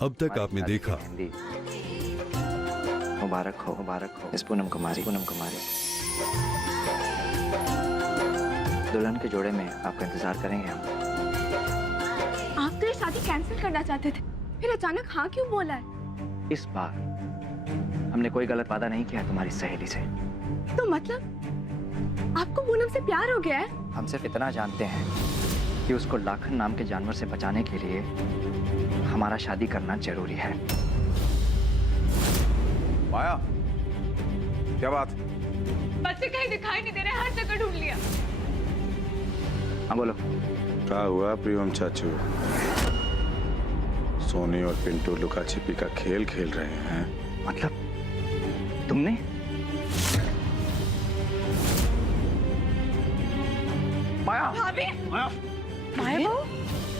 अब तक आपने देखा। मुबारक हो इस पूनम कुमारी। दुल्हन के जोड़े में आपका इंतजार करेंगे हम। आप तो ये शादी कैंसिल करना चाहते थे, फिर अचानक हाँ क्यों बोला है? इस बार हमने कोई गलत वादा नहीं किया तुम्हारी सहेली से। तो मतलब आपको पूनम से प्यार हो गया है? हम सिर्फ इतना जानते हैं कि उसको लाखन नाम के जानवर से बचाने के लिए हमारा शादी करना जरूरी है। माया, क्या बात? बच्चे कहीं दिखाई नहीं दे रहे, हर जगह ढूंढ लिया। हाँ बोलो। क्या हुआ प्रियम चाचू? सोनी और पिंटू लुका छिपी का खेल खेल रहे हैं। मतलब तुमने? माया, भाभी, माया, माया बहू,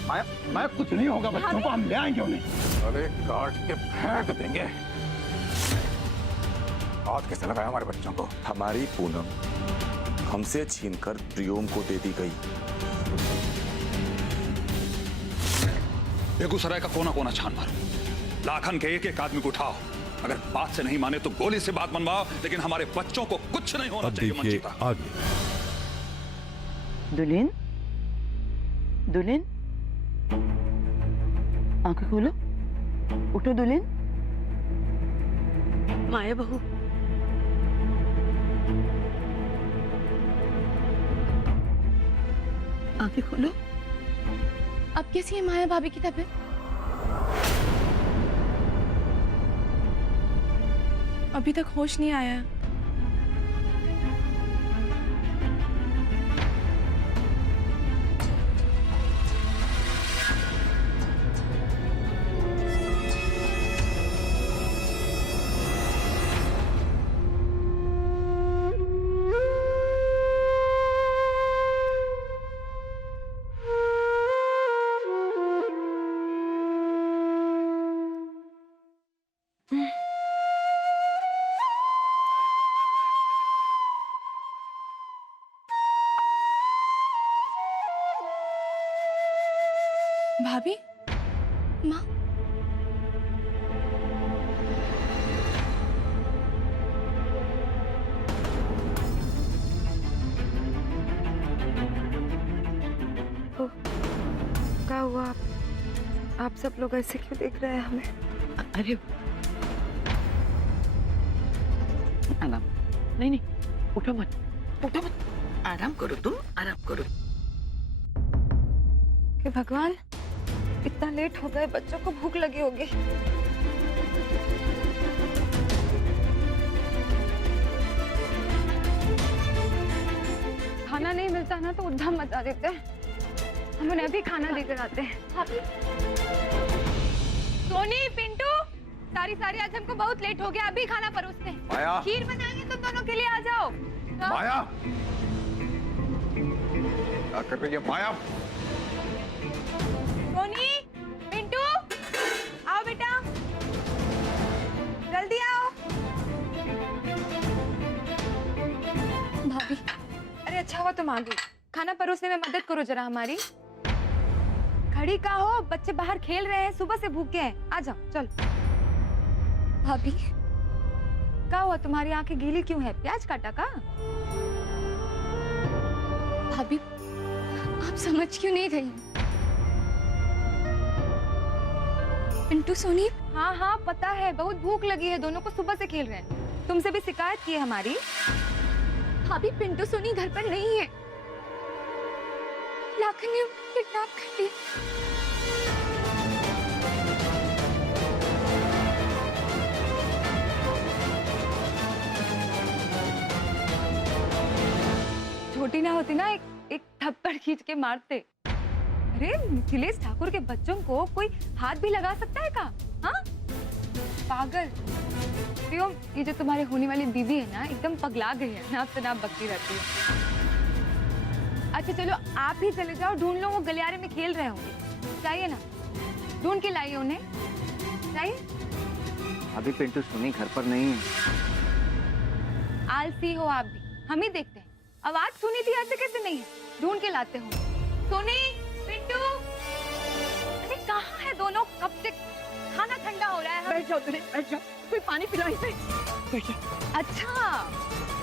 माया, माया, कुछ नहीं होगा, बच्चों को हम ले आएंगे उन्हें। अरे काट के फेंक देंगे। हाथ कैसे लगाया हमारे बच्चों को? हमारी पूनम हमसे छीनकर प्रियोम को दे दी गई। बेगूसराय का कोना कोना छान मारो, लाखन के एक एक आदमी को उठाओ। अगर बात से नहीं माने तो गोली से बात मनवाओ, लेकिन हमारे बच्चों को कुछ नहीं होना अब चाहिए। देखिए मंचिता, आगे। दुल्हन, दुल्हन, आंखें खोलो, उठो दुल्हन। माया बहू, आंखें खोलो। अब कैसी है माया भाभी की तबीयत? अभी तक होश नहीं आया। भाभी, माँ, क्या हुआ? आप सब लोग ऐसे क्यों देख रहे हैं हमें? अरे आराम, नहीं नहीं, उठो मत, उठो मत, आराम करो, तुम आराम करो। हे भगवान, इतना लेट हो गए, बच्चों को भूख लगी होगी। खाना नहीं मिलता ना तो उद्धाम मचा देते हैं। हम उन्हें अभी खाना देकर आते हैं। सोनी, पिंटू, सारी आज हमको बहुत लेट हो गया, अभी खाना परोसते हैं। माया, खीर बनाएंगे तुम दोनों के लिए, आ जाओ। माया, क्या कर रही है माया? सोनी, पिंटू, आओ बेटा, जल्दी आओ। भाभी, अरे अच्छा हुआ तुम आ गई। खाना परोसने में मदद करो जरा हमारी। खड़ी का हो, बच्चे बाहर खेल रहे हैं, सुबह से भूखे हैं। आ जाओ, चलो। भाभी, क्या हुआ? तुम्हारी आंखें गीली क्यों है? प्याज काटा का? भाभी, आप समझ क्यों नहीं रही? पिंटू, सोनी, हाँ हाँ पता है, बहुत भूख लगी है, दोनों को सुबह से खेल रहे हैं। तुमसे भी शिकायत की है हमारी। भाभी, पिंटू सोनी घर पर नहीं है, लाखन ने किडनैप कर लिया। छोटी ना होती ना, एक थप्पड़ खींच के मारते। अरे मिथिलेश ठाकुर के बच्चों को कोई हाथ भी लगा सकता है का? हाँ, पागल। प्रियम, ये जो तुम्हारे होने वाली बीवी है ना, एकदम पगला गई है, नाप से नाप बकती रहती है। अच्छा चलो, आप ही चले जाओ, ढूंढ लो, वो गलियारे में खेल रहे होंगे। चाहिए ना, ढूंढ के लाइए उन्हें। चाहिए? अभी पिंटू सोनी घर पर नहीं है। आलसी हो आप भी, हम ही देखते हैं। आवाज सुनी थी, ऐसे कैसे नहीं है? ढूंढ के लाते हो। सोनी, पिंटू, अरे कहाँ है दोनों? कब से खाना जाओ दुल्हन, बैठ जाओ। कोई पानी पिलाओ इसे। बैठ जाओ। अच्छा,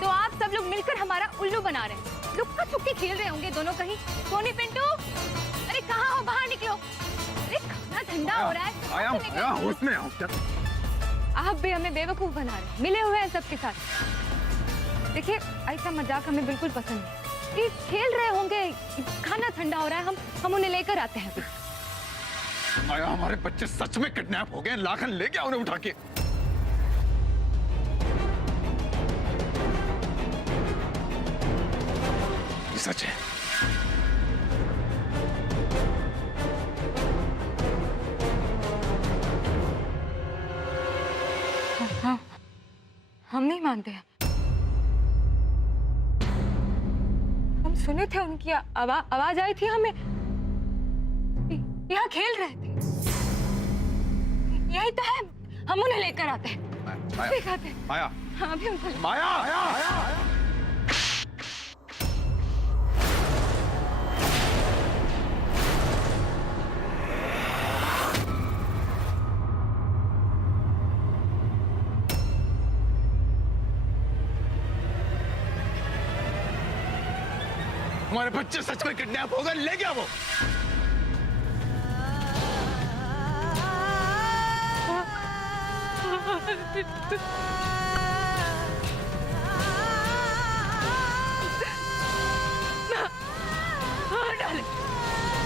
तो आप सब लोग मिलकर हमारा उल्लू बना रहे हैं। लुक्का छुपी खेल रहे होंगे दोनों कहीं। सोनी पिंटू, अरे कहाँ हो, बाहर निकलो। अरे खाना ठंडा हो रहा है। आया होश में आओ। क्या आप भी हमें बेवकूफ बना रहे हैं, मिले हुए हैं सबके साथ। देखिए, ऐसा मजाक हमें बिल्कुल पसंद नहीं। ये खेल रहे होंगे, खाना ठंडा हो रहा है, हम उन्हें लेकर आते हैं। आया, हमारे बच्चे सच में किडनैप हो गए। लाखन ले गया उन्हें उठा के। ये सच है। हम नहीं मानते हैं। हम सुने थे उनकी आवाज आई थी हमें। यहाँ खेल रहे थे। यही तो है, हम उन्हें लेकर आते हैं। दिखाते हैं। माया, हाँ, अभी उनको माया, आया। हमारे बच्चे सच में किडनैप हो गए। ले गया वो।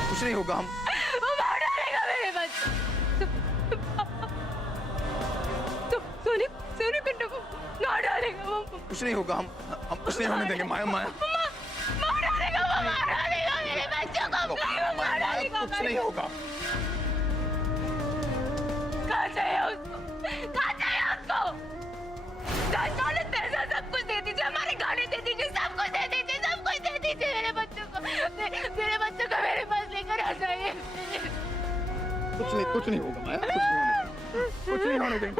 कुछ नहीं होगा। वो मार डालेगा मेरे बच्चे। तो सोनी पिंटू को मार डालेगा वो। कुछ नहीं होगा। हम कुछ नहीं होने देंगे। माया, माया मार डालेगा वो, मार डालेगा मेरे बच्चों को। मार डालेगा। कुछ नहीं होगा। कहाँ चाहिए उसको? कहाँ चाहिए उसको? दौलत पैसा सब कुछ दे दीजिए, हमारे गाने दे दीजिए, सब कुछ दे दीजिए, सब कुछ दे दीजिए मेरे बच्चों को। मेरे बच्चों को मेरे पास लेकर आ जाइए। कुछ नहीं होगा। माया, कुछ नहीं होने देंगे।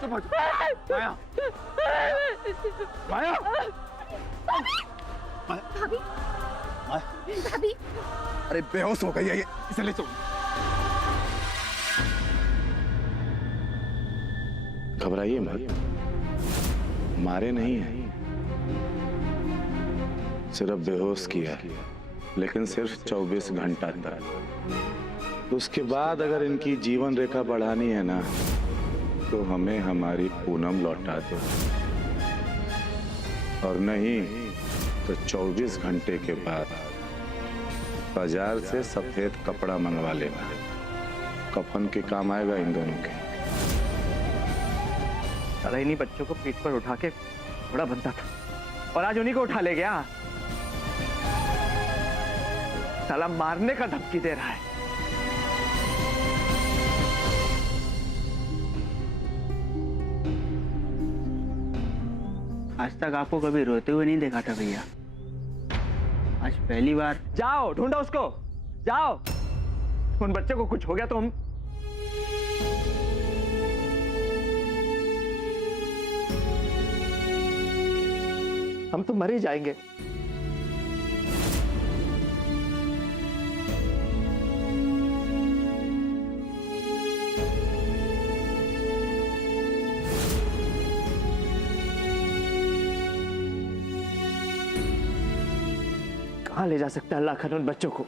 चुप हो जाओ। माया, माया, भाभी, भाभी, अरे बेहोश हो गई है ये। इसे ले चलो। घबराइए मत, मारे नहीं है, सिर्फ बेहोश किया, लेकिन सिर्फ 24 घंटा तक। उसके बाद अगर इनकी जीवन रेखा बढ़ानी है ना, तो हमें हमारी पूनम लौटा दो, और नहीं तो 24 घंटे के बाद बाजार से सफेद कपड़ा मंगवा लेना। कफन के काम आएगा इन दोनों के। साला इन्हीं बच्चों को पीठ पर उठा के बड़ा बनता था, और आज उन्हीं को उठा ले गया। साला मारने का धमकी दे रहा है। आज तक आपको कभी रोते हुए नहीं देखा था भैया, आज पहली बार। जाओ ढूंढो उसको, जाओ। उन बच्चों को कुछ हो गया तो हम तो मर ही जाएंगे। कहां ले जा सकता है अल्लाह खान उन बच्चों को?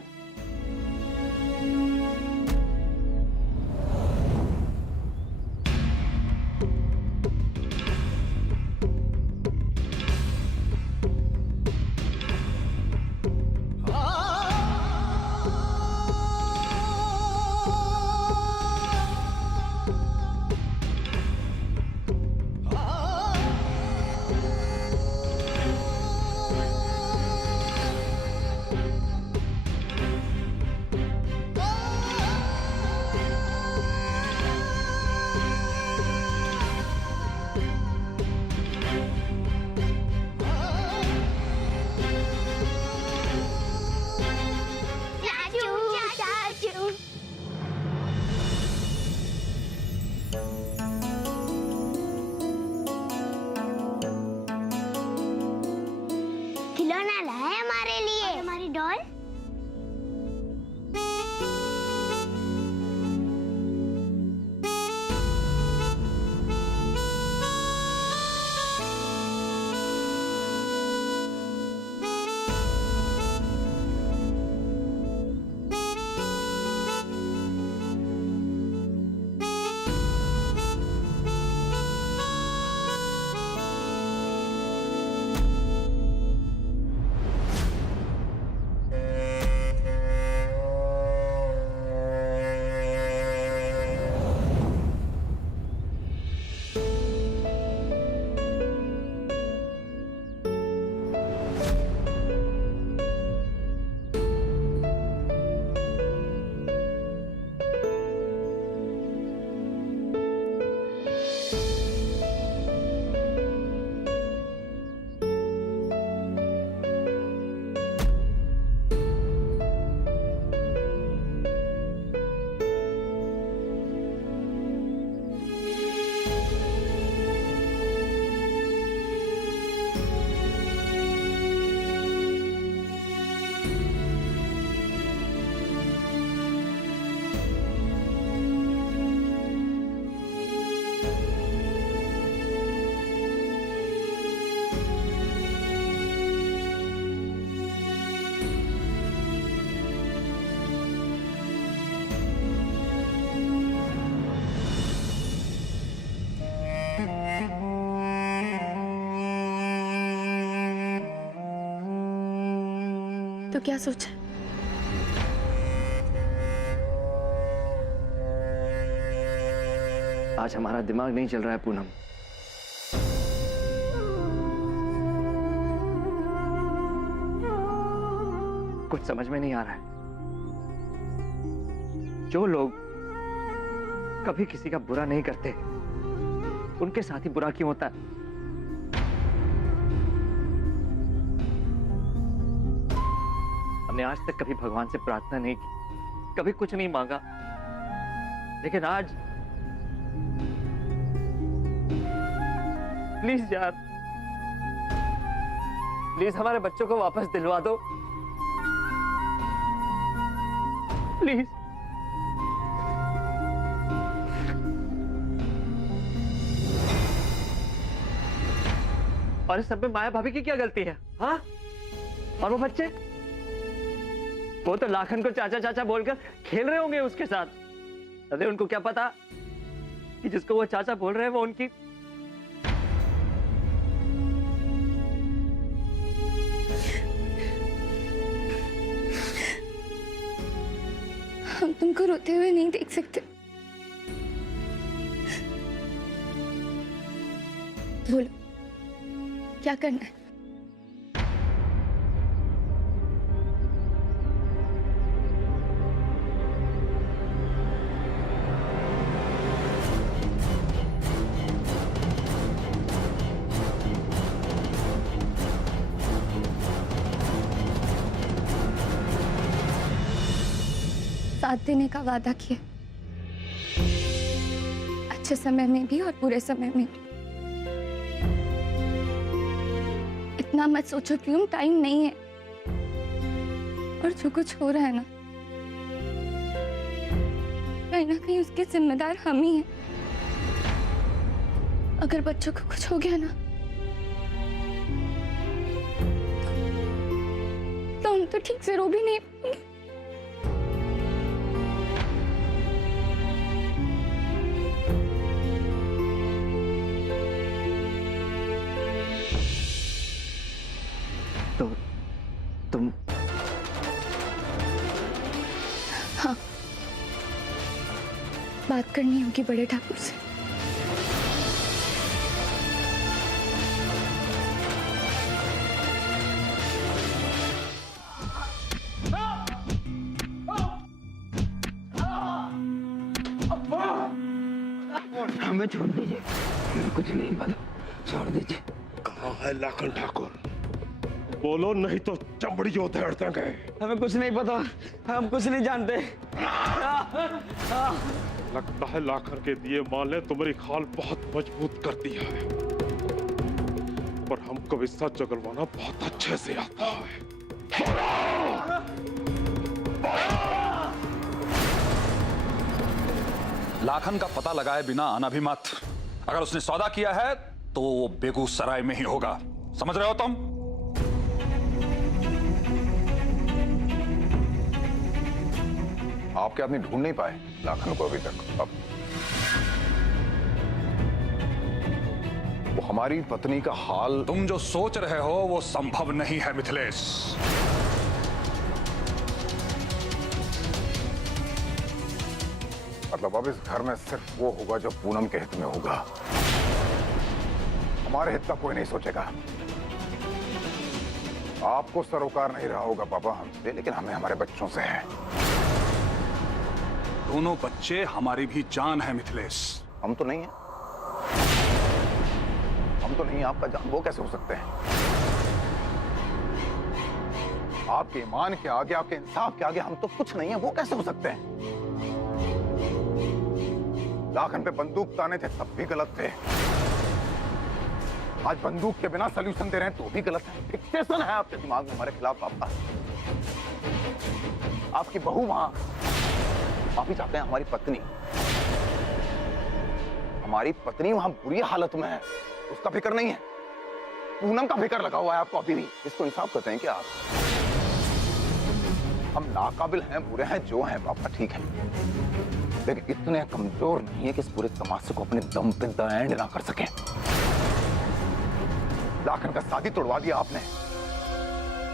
तो क्या सोचा? आज हमारा दिमाग नहीं चल रहा है पूनम। कुछ समझ में नहीं आ रहा है। जो लोग कभी किसी का बुरा नहीं करते, उनके साथ ही बुरा क्यों होता है? हमने आज तक कभी भगवान से प्रार्थना नहीं की, कभी कुछ नहीं मांगा, लेकिन आज प्लीज यार, प्लीज हमारे बच्चों को वापस दिलवा दो, प्लीज। और इस सब में माया भाभी की क्या गलती है? हाँ? और वो बच्चे, वो तो लाखन को चाचा चाचा बोलकर खेल रहे होंगे उसके साथ। अरे उनको क्या पता कि जिसको वो चाचा बोल रहे हैं वो उनकी हम तुमको रोते हुए नहीं देख सकते। बोलो क्या करना है? साथ देने का वादा किया, अच्छे समय में भी और बुरे समय में भी। इतना मत सोचो कि टाइम नहीं है, और जो कुछ हो रहा है ना, कहीं ना कहीं उसके जिम्मेदार हम ही हैं। अगर बच्चों को कुछ हो गया ना, तो हम तो ठीक से रो भी नहीं पाएंगे। तो तुम हाँ, बात करनी होगी बड़े ठाकुर से। हमें छोड़ दीजिए, हमें कुछ नहीं पता, छोड़ दीजिए। कहाँ है लाखन ठाकुर? बोलो नहीं तो चमड़ी जो उधेड़ देंगे। हमें कुछ नहीं पता, हम कुछ नहीं जानते। लगता है लाखन के दिए माल ने तुम्हारी खाल बहुत मजबूत कर दिया है, पर हमको भी सच जगलवाना बहुत अच्छे से आता है। लाखन का पता लगाए बिना आना भी मत। अगर उसने सौदा किया है तो वो बेगूसराय में ही होगा, समझ रहे हो तुम? आपके आदमी ढूंढ नहीं पाए लाखन को अभी तक। अब वो हमारी पत्नी का हाल। तुम जो सोच रहे हो वो संभव नहीं है मिथिलेश। मतलब अब इस घर में सिर्फ वो होगा जो पूनम के हित में होगा, हमारे हित का कोई नहीं सोचेगा। आपको सरोकार नहीं रहा होगा पापा हमसे, लेकिन हमें हमारे बच्चों से है। दोनों बच्चे हमारी भी जान है मिथिलेश। हम तो नहीं है, हम तो नहीं, आपका जान वो कैसे हो सकते हैं? आपके ईमान के आगे, आपके इंसाफ के आगे हम तो कुछ नहीं है, वो कैसे हो सकते हैं? लाखन पे बंदूक ताने थे तब भी गलत थे, आज बंदूक के बिना सल्यूशन दे रहे हैं तो भी गलत है। फिक्सेशन है आपके दिमाग में हमारे खिलाफ पापा। आपकी बहू वहां, आप ही चाहते हैं हमारी पत्नी वहां बुरी हालत में है, उसका फिक्र नहीं है। पूनम का फिक्र लगा हुआ है आपको अभी भी। इसको इंसाफ करते हैं क्या आप? हम नाकाबिल हैं, बुरे हैं, जो हैं पापा ठीक है, लेकिन इतने कमजोर नहीं है कि इस पूरे तमाशे को अपने दम पे द एंड ना कर सके। लाखन का शादी तोड़वा दिया आपने,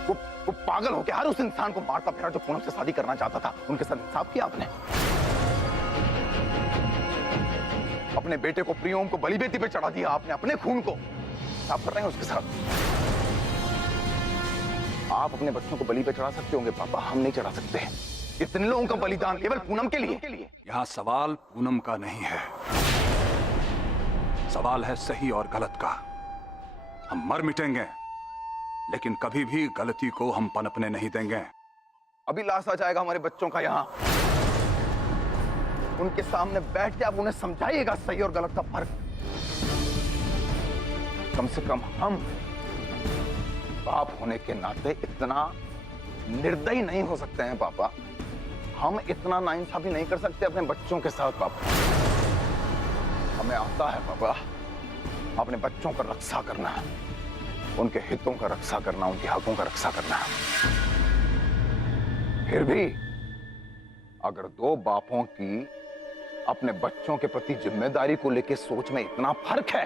वो वो पागल हो के हर उस इंसान को मारता फिरा जो पूनम से शादी करना चाहता था। उनके साथ इंसाफ किया आपने। अपने बेटे को, प्रियोम को बलि बेटी पे चढ़ा दिया आपने, अपने खून को साफ कर रहे हैं उसके साथ। आप अपने बच्चों को बलि पे चढ़ा सकते होंगे पापा, हम नहीं चढ़ा सकते। इतने लोगों का बलिदान केवल पूनम के लिए। यहाँ सवाल पूनम का नहीं है, सवाल है सही और गलत का। हम मर मिटेंगे लेकिन कभी भी गलती को हम पनपने नहीं देंगे। अभी लाश आ जाएगा हमारे बच्चों का यहाँ, उनके सामने बैठ के आप उन्हें समझाइएगा सही और गलत का फर्क। कम से कम हम बाप होने के नाते इतना निर्दयी नहीं हो सकते हैं पापा। हम इतना नाइंसाफी नहीं कर सकते अपने बच्चों के साथ पापा। हमें आता है पापा अपने बच्चों का रक्षा करना, उनके हितों का रक्षा करना, उनके हकों का रक्षा करना। फिर भी अगर दो बापों की अपने बच्चों के प्रति जिम्मेदारी को लेकर सोच में इतना फर्क है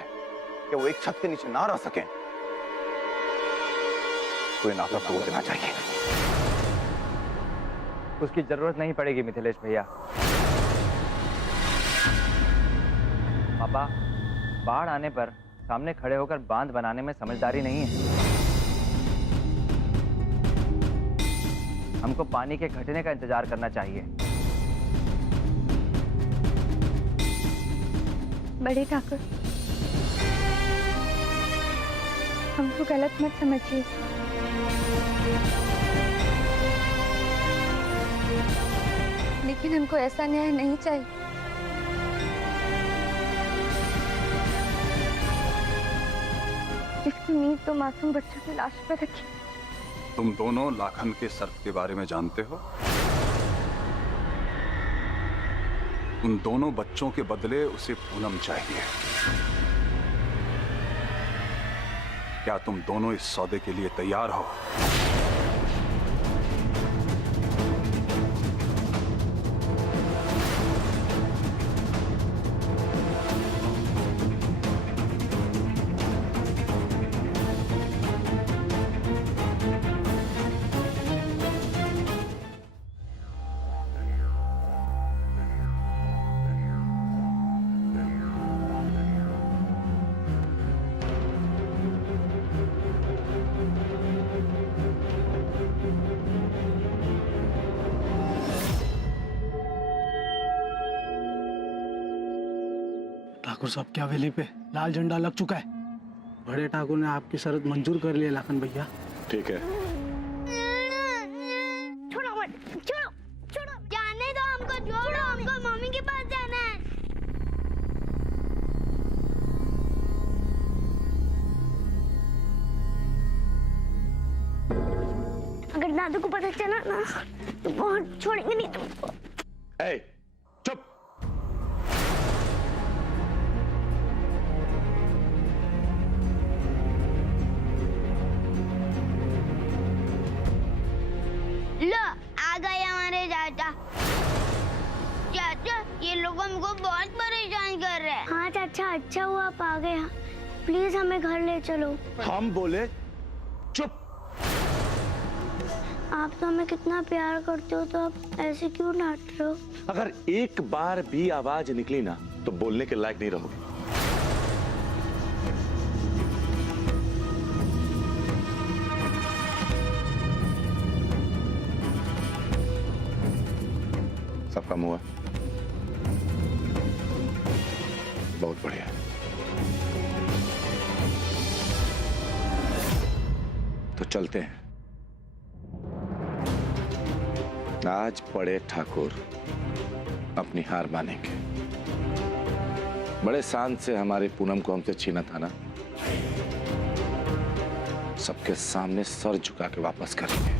कि वो एक छत के नीचे ना रह सकें, तो ये नाता तोड़ देना चाहिए। उसकी जरूरत नहीं पड़ेगी मिथिलेश भैया। पापा, बाढ़ आने पर सामने खड़े होकर बांध बनाने में समझदारी नहीं है। हमको पानी के घटने का इंतजार करना चाहिए। बड़े ठाकुर, हमको गलत मत समझिए। लेकिन हमको ऐसा न्याय नहीं चाहिए। इसकी नींव तो मासूम बच्चों की लाश पर रखी। तुम दोनों लाखन के शर्त के बारे में जानते हो? उन दोनों बच्चों के बदले उसे पूनम चाहिए। क्या तुम दोनों इस सौदे के लिए तैयार हो? ठाकुर साहब की हवेली पे लाल झंडा लग चुका है। बड़े ठाकुर ने आपकी शर्त मंजूर कर लिया लाखन भैया। ठीक है। छोड़ो मत, छोड़ो, छोड़ो, जाने दो हमको, छोड़ो हमको, मम्मी के पास जाना है। अगर दादू को पता चला ना तो बहुत छोड़ेंगे नहीं तुमको। ए, चुप। लो, आ गए हमारे चाचा। चाचा, ये लोग हमको बहुत परेशान कर रहे हैं। हाँ चाचा, अच्छा हुआ आप आ गए। प्लीज हमें घर ले चलो। हम बोले चुप। आप तो हमें कितना प्यार करते हो, तो आप ऐसे क्यों डांट रहे हो? अगर एक बार भी आवाज निकली ना तो बोलने के लायक नहीं रहोगे। सब कम हुआ? बहुत बढ़िया। तो चलते हैं। आज बड़े ठाकुर अपनी हार मानेंगे। बड़े शान से हमारी पूनम को हमसे छीना था ना, सबके सामने सर झुका के वापस करेंगे।